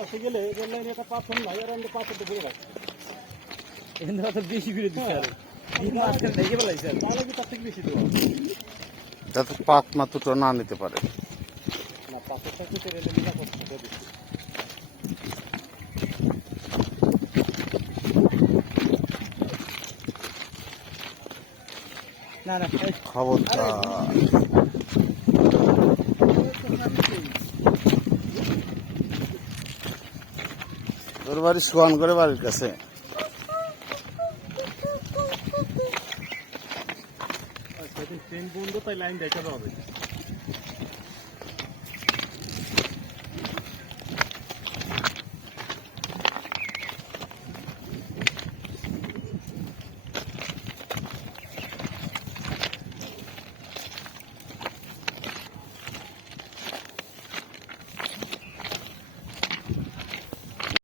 পাশে গেলে রেল লাইনে একটা পাথর নাই আর ঘুরে রাখছে এখানে তো বেশি দিচ্ছে আর। তাহলে কি তার থেকে বেশি দেবো? যাতে পাত মাতুটো না নিতে পারে। না পাথরটা রেলে না খবরদার। তোর বাড়ি সোয়ান করে বাড়ির কাছে। ট্রেন বন্ধ তাই লাইন দেখাতে হবে।